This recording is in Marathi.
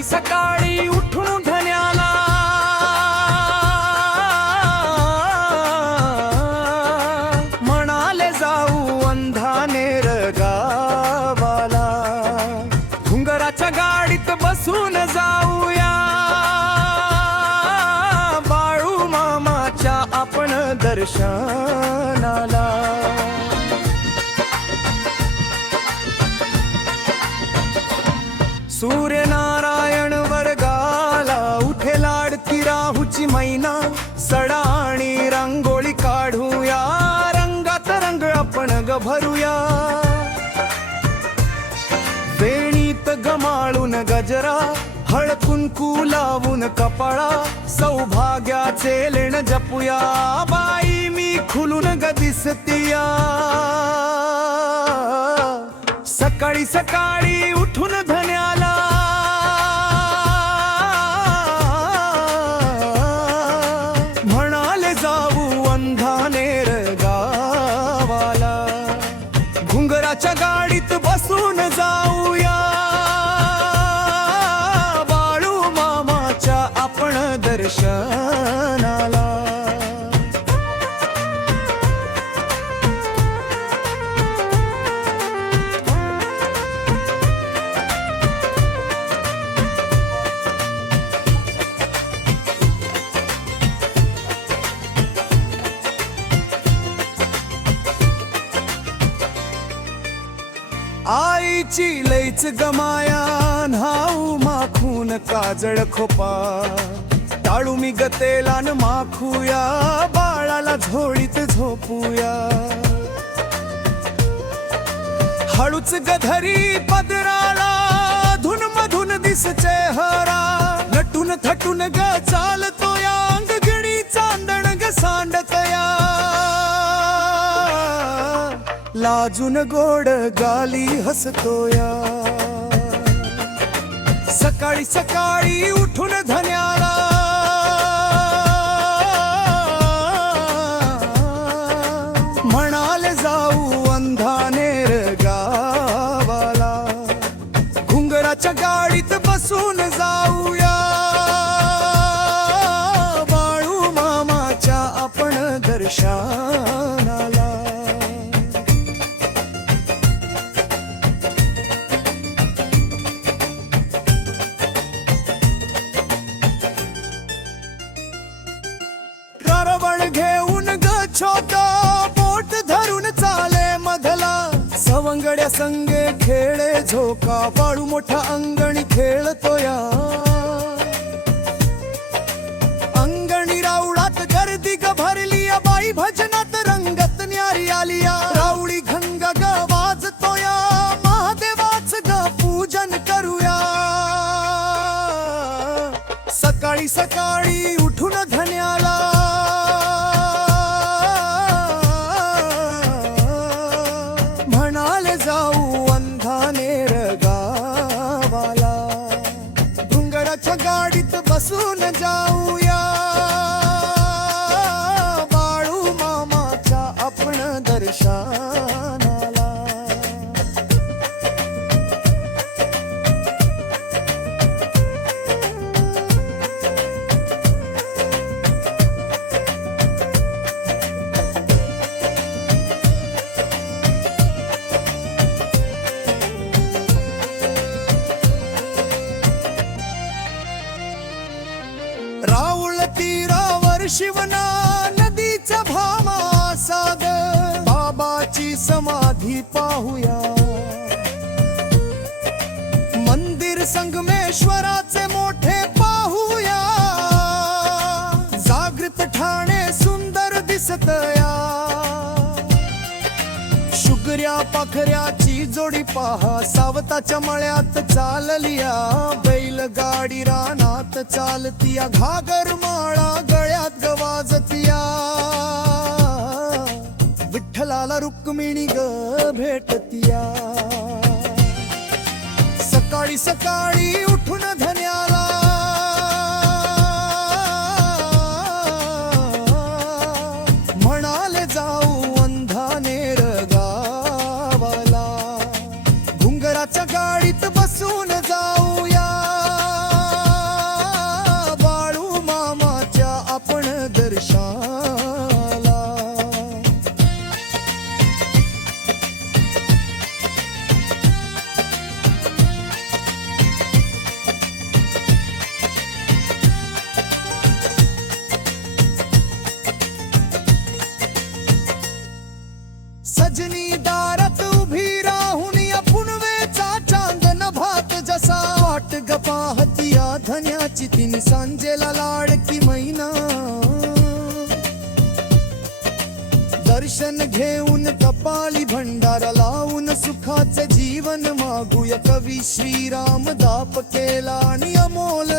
सकाळी सकाळी उठून धन्याला म्हणाले जाऊ अंधानेर गावाला, घुंगराच्या गाडीत बसून जाऊया बाळू मामाच्या आपण दर्शनाला। सूर्यनारायण वर्गाला उठे लाडकी राहूची मैना, सडा आणि रांगोळी काढूया रंगात रंग आपण ग भरूया। वेणीत गमाळून गजरा हळकुंकू लावून कपाळा, सौभाग्याचे लेण जपूया बाई मी खुलून ग दिसतीया। सकाळी सकाळी उठून धन्याला म्हणाले जाऊ अंधानेर गावाला, घुंगराच्या गाडीत बसून जाऊया बाळू मामाच्या आपण दर्शनाला। आईची लईच गमाया न्हाऊ माखून काजळ खोपा, टाळू मी गतेला न माखूया बाळाला झोळीत झोपूया। हळूच गधरी पदराला धुन मधून दिस चेहरा, नटून थटून ग चालतोया अंगगणी चांदण ग सांडतया। लाजून गोड गाली हसतोया। सकाळी सकाळी उठून धन्याला म्हणाले जाऊ अंधानेर गावाला, घुंगराच्या गाडीत बसून जाऊया बाळू मामाच्या आपण दर्शनाला। रवण घेऊन ग छोटा बोट धरून चाले मधला, सवंगड्या संगे खेळे झोका बाळू मोठा अंगणी खेळतोया। अंगणी राऊळात गर्दी ग भरली बाई भजनात रंगत न्यारी आलिया, राऊळी घंग ग वाजतोया महादेवाच ग पूजन करूया। सकाळी सकाळी उठून धन्याला म्हणाले जाऊ अंधानेर गावाला, घुंगराच्या गाडीत बसून जाऊया बाळू मामाच्या आपण दर्शनाला। राऊळ तीरावर शिवना नदीचा भामा साग, बाबाची समाधी पाहूया मंदिर संगमेश्वराचे मोठे पाहूया। जागृत ठाणे सुंदर दिसतया, शुगऱ्या पाखऱ्याची जोडी पहा सावताच्या मळ्यात चाललिया, बैलगाडी रानात चालतिया घागर माळा गळ्यात गवाजतिया। विठ्ठलाला रुक्मिणी ग भेटतिया। सकाळी सकाळी उठून धन्याला म्हणाले जाऊ अंधानेर गावाला, घुंगराच्या गाडीत बसून जाऊया सांजेला लाडकी मैना दर्शन घेऊन कपाळी भंडारा लावून सुखाचे जीवन मागूया कवी श्रीराम दाप केला आणि अमोल